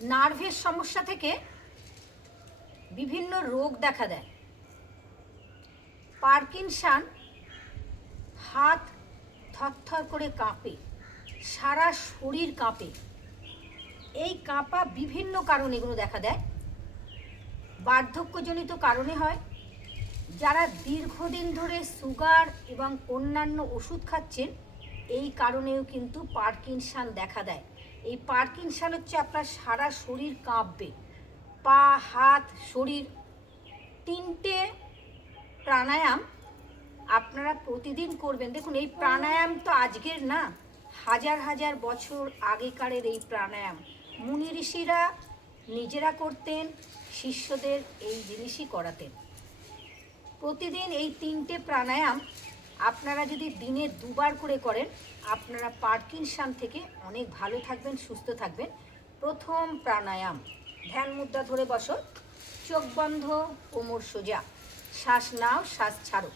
নার্ভের সমস্যা থেকে বিভিন্ন রোগ দেখা দেয়। পার্কিনসান হাত থরথর করে কাঁপে, সারা শরীর কাঁপে। এই কাঁপা বিভিন্ন কারণে এগুলো দেখা দেয়। বার্ধক্যজনিত কারণে হয়। যারা দীর্ঘদিন ধরে সুগার এবং অন্যান্য ওষুধ খাচ্ছেন, এই কারণেও কিন্তু পার্কিনসান দেখা দেয়। এই পার্কিনসান হচ্ছে আপনার সারা শরীর কাঁপবে। পা, হাত, শরীর, তিনটে প্রাণায়াম আপনারা প্রতিদিন করবেন। দেখুন, এই প্রাণায়াম তো আজকের না, হাজার হাজার বছর আগেকারের এই প্রাণায়াম। মুনি ঋষিরা নিজেরা করতেন, শিষ্যদের এই জিনিসই করাতেন। প্রতিদিন এই তিনটে প্রাণায়াম আপনারা যদি দিনে দুবার করে করেন, আপনারা পার্কিনসান থেকে অনেক ভালো থাকবেন, সুস্থ থাকবেন। প্রথম প্রাণায়াম, ধ্যান মুদ্রা ধরে বসো, চোখ বন্ধ, কোমর সোজা। শ্বাস নাও, শ্বাস ছাড়ো।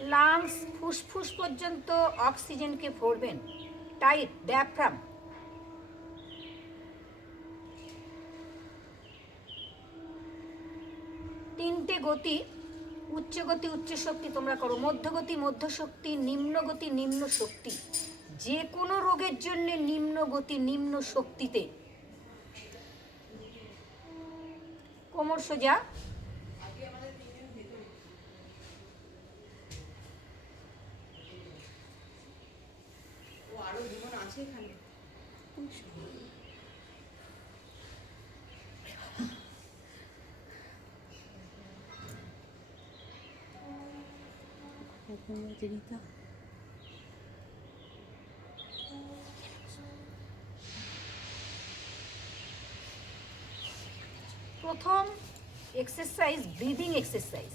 লাংস ফুসফুস পর্যন্ত অক্সিজেনকে ভরবেন। Tight diaphragm. তিনটে গতি, উচ্চ গতি, উচ্চ শক্তি, তোমরা করো। মধ্যগতি মধ্য শক্তি, নিম্ন গতি, নিম্ন শক্তি। যে কোনো রোগের জন্য নিম্ন গতি, নিম্ন শক্তিতে। কোমর সোজা আছে এখানে প্রথম এক্সারসাইজ ব্রিদিং এক্সারসাইজ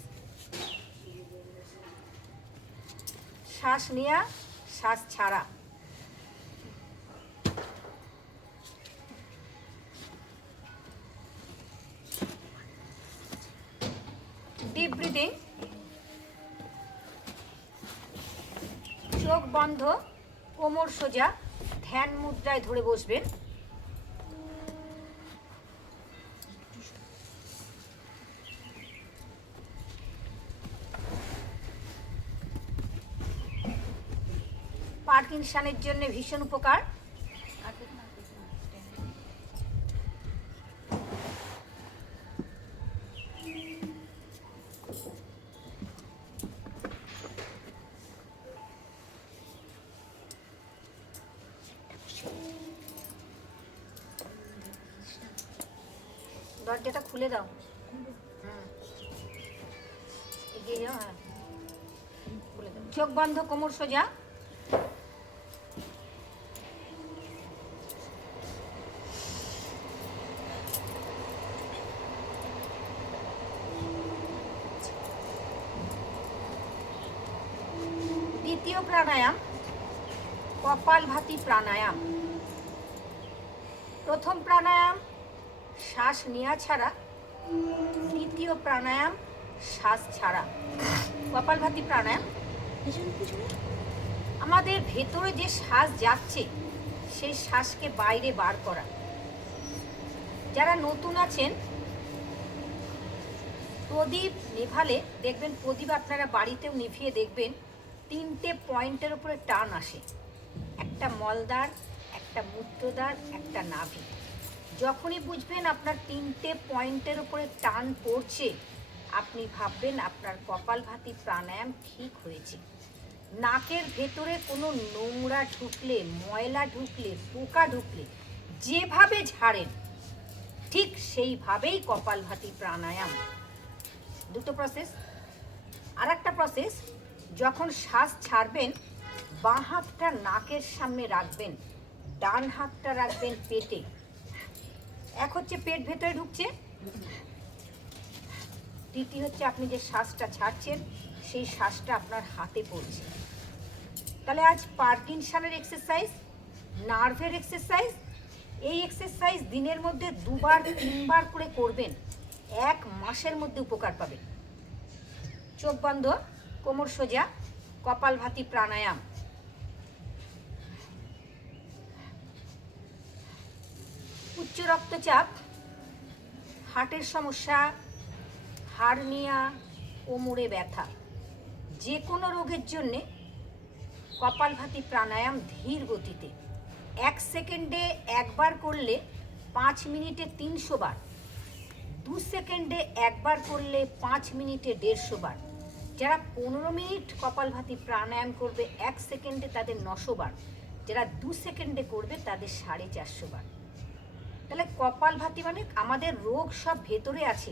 শ্বাস নেয়া শ্বাস ছাড়া। ডিপ ব্রিদিং চোখ বন্ধ কোমর সোজা ধ্যান মুদ্রায় ধরে বসবেন। পার্কিনসনের জন্য ভীষণ উপকার। দরজাটা খুলে দাও। হ্যাঁ। খুলে দাও। চোখ বন্ধ, কোমর সোজা। দ্বিতীয় প্রাণায়াম কপালভাতি প্রাণায়াম। প্রথম প্রাণায়াম শ্বাস নেওয়া ছাড়া দ্বিতীয় প্রাণায়াম, শ্বাস ছাড়া। কপালভাতি প্রাণায়াম। আমাদের ভেতরে যে শ্বাস যাচ্ছে, সেই শ্বাসকে বাইরে বার করা। যারা নতুন আছেন, প্রদীপ নেভালে দেখবেন, প্রদীপ আপনারা বাড়িতেও নিভিয়ে দেখবেন, তিনটে পয়েন্টের উপরে টান আসে। একটা মলদার একটা মূত্রদার একটা নাভি। যখনই বুঝবেন আপনার তিনটে পয়েন্টের উপরে টান পড়ছে, আপনি ভাববেন আপনার কপালভাতি প্রাণায়াম ঠিক হয়েছে। নাকের ভেতরে কোনো নোংরা ঢুকলে, ময়লা ঢুকলে, পোকা ঢুকলে, যেভাবে ঝাড়েন, ঠিক সেইভাবেই কপালভাতি প্রাণায়াম। দুটো প্রসেস আর একটা প্রসেস যখন শ্বাস ছাড়বেন, বাঁ হাতটা নাকের সামনে রাখবেন, ডান হাতটা রাখবেন পেটে। এক হচ্ছে পেট ভেতরে ঢুকছে। দ্বিতীয় হচ্ছে আপনি যে শ্বাসটা ছাড়ছেন, সেই শ্বাসটা আপনার হাতে পড়ছে। তাহলে আজ পার্কিনসনের এক্সারসাইজ নার্ভের এক্সারসাইজ এই এক্সারসাইজ দিনের মধ্যে দুবার, তিনবার করে করবেন, এক মাসের মধ্যে উপকার পাবেন। চোখ বন্ধ, কোমর সোজা কপালভাতি প্রাণায়াম। উচ্চ রক্তচাপ, হার্টের সমস্যা, হার্নিয়া কোমরে ব্যথা। যে কোনো রোগের জন্যে কপালভাতি প্রাণায়াম ধীর গতিতে। এক সেকেন্ডে একবার করলে পাঁচ মিনিটে তিনশো বার। দু সেকেন্ডে একবার করলে পাঁচ মিনিটে দেড়শো বার। যারা পনেরো মিনিট কপালভাতি প্রাণায়াম করবে, এক সেকেন্ডে তাদের নশো বার। যারা দু সেকেন্ডে করবে, তাদের সাড়ে চারশো বার। তাহলে কপালভাতি মানে আমাদের রোগ সব ভেতরে আছে।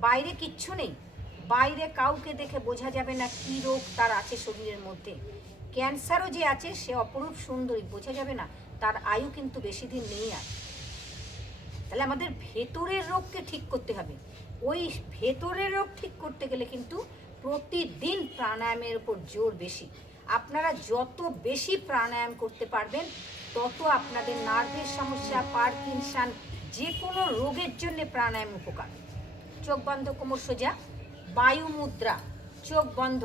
বাইরে কিচ্ছু নেই। বাইরে কাউকে দেখে বোঝা যাবে না কি রোগ তার আছে শরীরের মধ্যে। ক্যান্সারও যে আছে, সে অপরূপ সুন্দরী, বোঝা যাবে না তার আয়ু কিন্তু বেশি দিন নেই আর। তাহলে আমাদের ভেতরের রোগকে ঠিক করতে হবে। ওই ভেতরের রোগ ঠিক করতে গেলে কিন্তু প্রতিদিন প্রাণায়ামের উপর জোর বেশি। আপনারা যত বেশি প্রাণায়াম করতে পারবেন তত আপনাদের নার্ভের সমস্যা, পার্কিনসান যে কোনো রোগের জন্য প্রাণায়াম উপকার। চোখ বন্ধ কোমর সোজা বায়ু মুদ্রা চোখ বন্ধ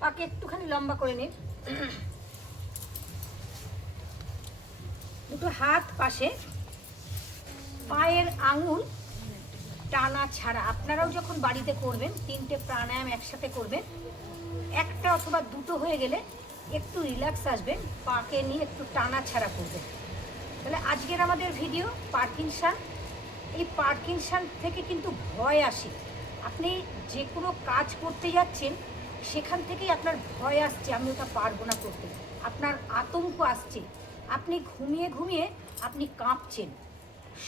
পাকে একটুখানি লম্বা করে নিন দুটো হাত পাশে। পায়ের আঙুল টানা ছাড়া। আপনারাও যখন বাড়িতে করবেন, তিনটে প্রাণায়াম একসাথে করবেন, একটা অথবা দুটো হয়ে গেলে একটু রিল্যাক্স আসবেন পাকে নিয়ে একটু টানা ছাড়া করবেন। তাহলে আজকের আমাদের ভিডিও পার্কিনসান। এই পার্কিনসান থেকে কিন্তু ভয় আসে। আপনি যে কোনো কাজ করতে যাচ্ছেন সেখান থেকেই আপনার ভয় আসছে, আমি ওটা পারব না করতে। আপনার আতঙ্ক আসছে। আপনি ঘুমিয়ে ঘুমিয়ে আপনি কাঁপছেন।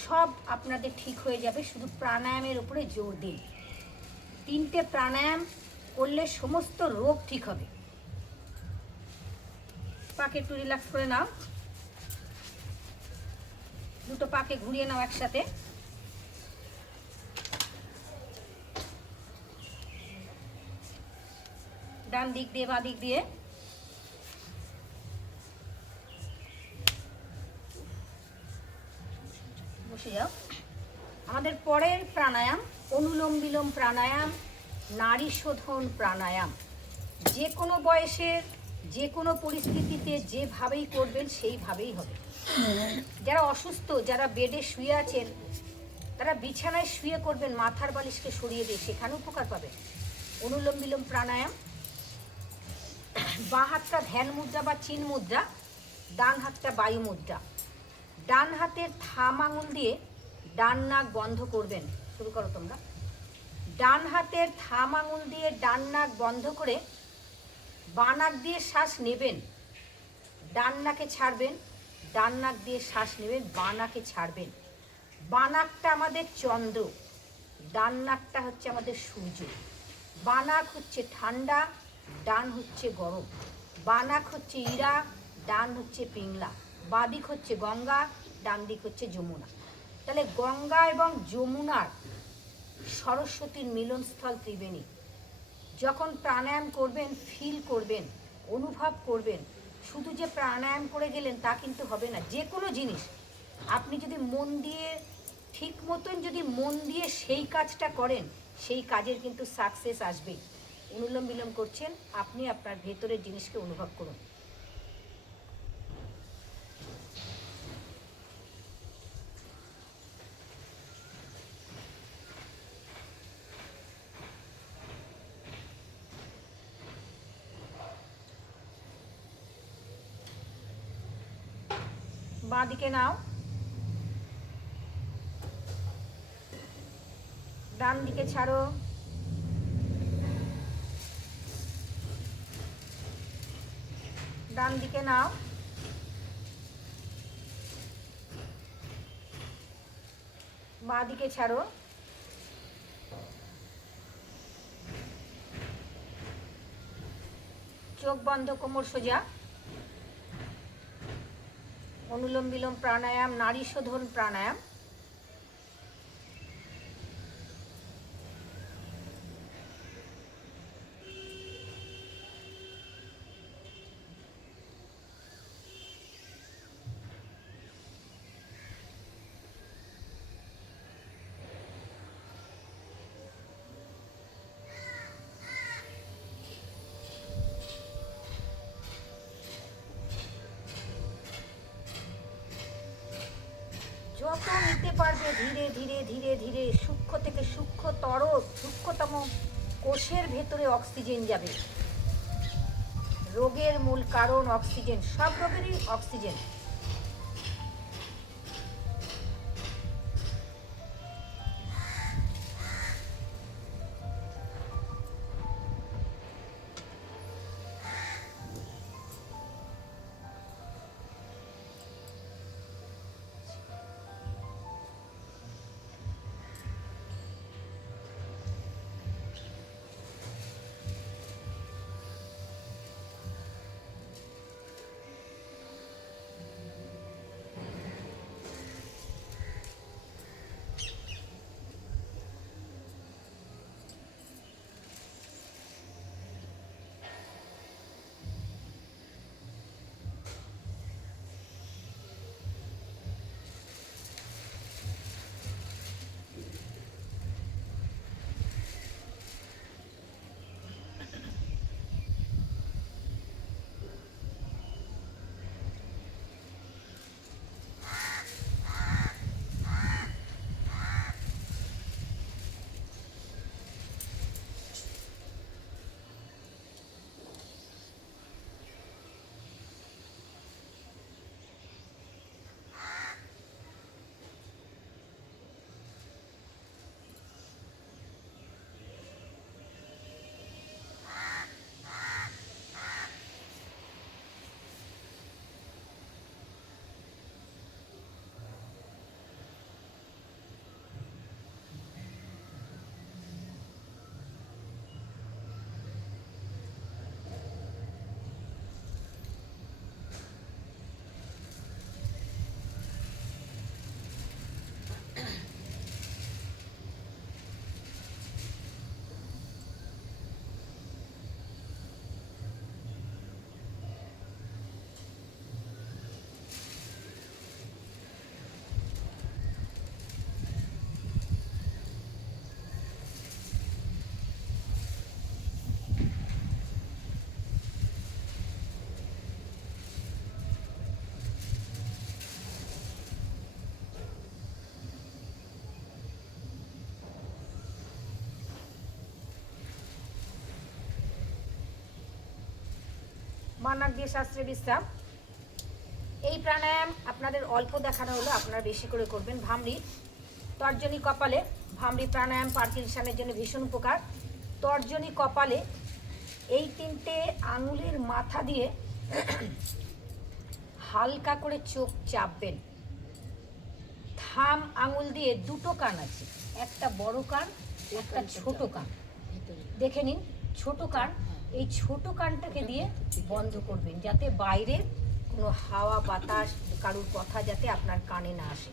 সব আপনাদের ঠিক হয়ে যাবে, শুধু প্রাণায়ামের উপরে জোর দিন। তিনটে প্রাণায়াম করলে সমস্ত রোগ ঠিক হবে। পাকে একটু রিল্যাক্স করে নাও। দুটো পাকে ঘুরিয়ে নাও একসাথে। ডান দিক দিয়ে, বা দিক দিয়ে। বসে যাও। আমাদের পরের প্রাণায়াম, অনুলোম বিলোম প্রাণায়াম, নারী শোধন প্রাণায়াম। যে কোনো বয়সের যে কোনো পরিস্থিতিতে যেভাবেই করবেন, সেইভাবেই হবে। যারা অসুস্থ, যারা বেডে শুয়ে আছেন, তারা বিছানায় শুয়ে করবেন, মাথার বালিশকে সরিয়ে দিয়ে, সেখানে উপকার পাবেন। অনুলোম বিলোম প্রাণায়াম বাঁ হাতটা ধ্যান মুদ্রা বা চিন মুদ্রা, ডান হাতটা বায়ু মুদ্রা। ডান হাতের থাম আঙুল দিয়ে ডান নাক বন্ধ করবেন। শুরু করো তোমরা। ডান হাতের থাম আঙুল দিয়ে ডান নাক বন্ধ করে বাঁ নাক দিয়ে শ্বাস নেবেন। ডান নাকে ছাড়বেন। ডান নাক দিয়ে শ্বাস নেবেন, বাঁ নাকে ছাড়বেন। বাঁ নাকটা আমাদের চন্দ্র, ডান নাকটা হচ্ছে আমাদের সূর্য। বাঁ নাক হচ্ছে ঠান্ডা ডান হচ্ছে গরম বানাক হচ্ছে ইরা, ডান হচ্ছে পিংলা, বাঁ দিক হচ্ছে গঙ্গা, ডান দিক হচ্ছে যমুনা। তাহলে গঙ্গা এবং যমুনার সরস্বতীর মিলনস্থল ত্রিবেণী, যখন প্রাণায়াম করবেন ফিল করবেন, অনুভব করবেন, শুধু যে প্রাণায়াম করে গেলেন তা কিন্তু হবে না, যে কোনো জিনিস। আপনি যদি মন দিয়ে, ঠিক মতন যদি মন দিয়ে সেই কাজটা করেন, সেই কাজের কিন্তু সাকসেস আসবেই। অনুলোম বিলোম করছেন, আপনি আপনার ভেতরের জিনিসকে অনুভব করুন। বাঁ দিকে নাও। ডান দিকে ছাড়ো। ডান দিকে নাও। বাঁ দিকে ছাড়ো। চোখ বন্ধ, কোমর সোজা। অনুলোম বিলোম প্রাণায়াম, নারী শোধন প্রাণায়াম। যত নিতে পারবে ধীরে ধীরে ধীরে ধীরে সূক্ষ্ম থেকে সূক্ষ্মতর সূক্ষ্মতম কোষের ভেতরে অক্সিজেন যাবে। রোগের মূল কারণ অক্সিজেন, সব রোগেরই অক্সিজেন। মান্নাক দিয়ে শাস্ত্রে বিশ্রাম। এই প্রাণায়াম আপনাদের অল্প দেখানো হলো, আপনারা বেশি করে করবেন ভামরি। তর্জনী কপালে ভামরি প্রাণায়াম পার্কিনসনের জন্য ভীষণ উপকার। তর্জনী কপালে এই তিনটে আঙুলের মাথা দিয়ে হালকা করে চোখ চাপবেন। থাম আঙুল দিয়ে দুটো কান আছে, একটা বড় কান, একটা ছোট কান। দেখে নিন, ছোট কান এই ছোট কানটাকে দিয়ে বন্ধ করবেন, যাতে বাইরে কোনো হাওয়া, বাতাস, কারুর কথা যাতে আপনার কানে না আসে।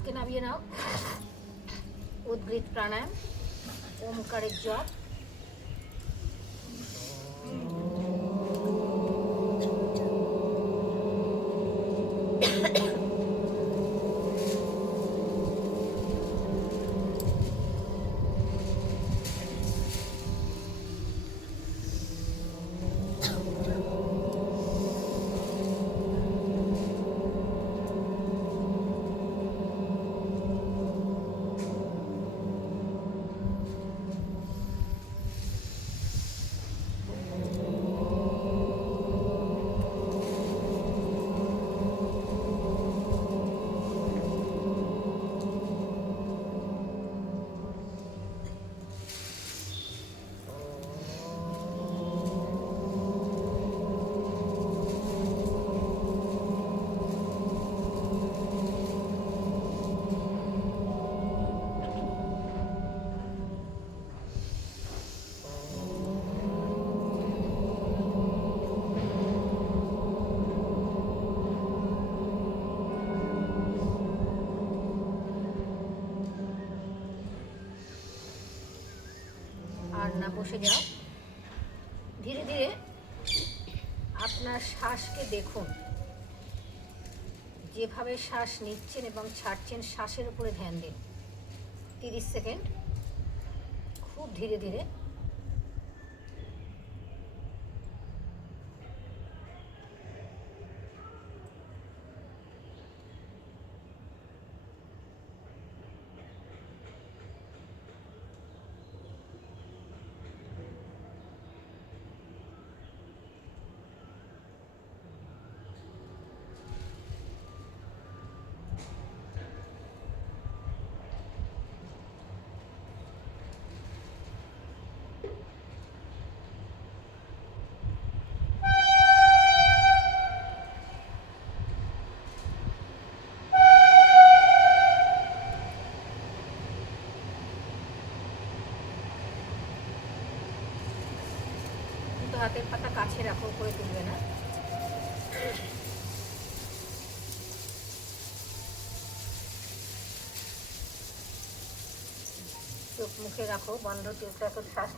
হাতকে নামিয়ে নাও। উদ্গৃত প্রাণায়াম ওমকারের জপ বসে যাও। ধীরে ধীরে আপনার শ্বাসকে দেখুন। যেভাবে শ্বাস নিচ্ছেন এবং ছাড়ছেন, শ্বাসের উপরে ধ্যান দিন। তিরিশ সেকেন্ড। খুব ধীরে ধীরে কিন্তু হাতের পাতা কাছে রাখো করে তুলবে না। চোখ মুখে রাখো বন্ধ চোখ রাখো শ্বাস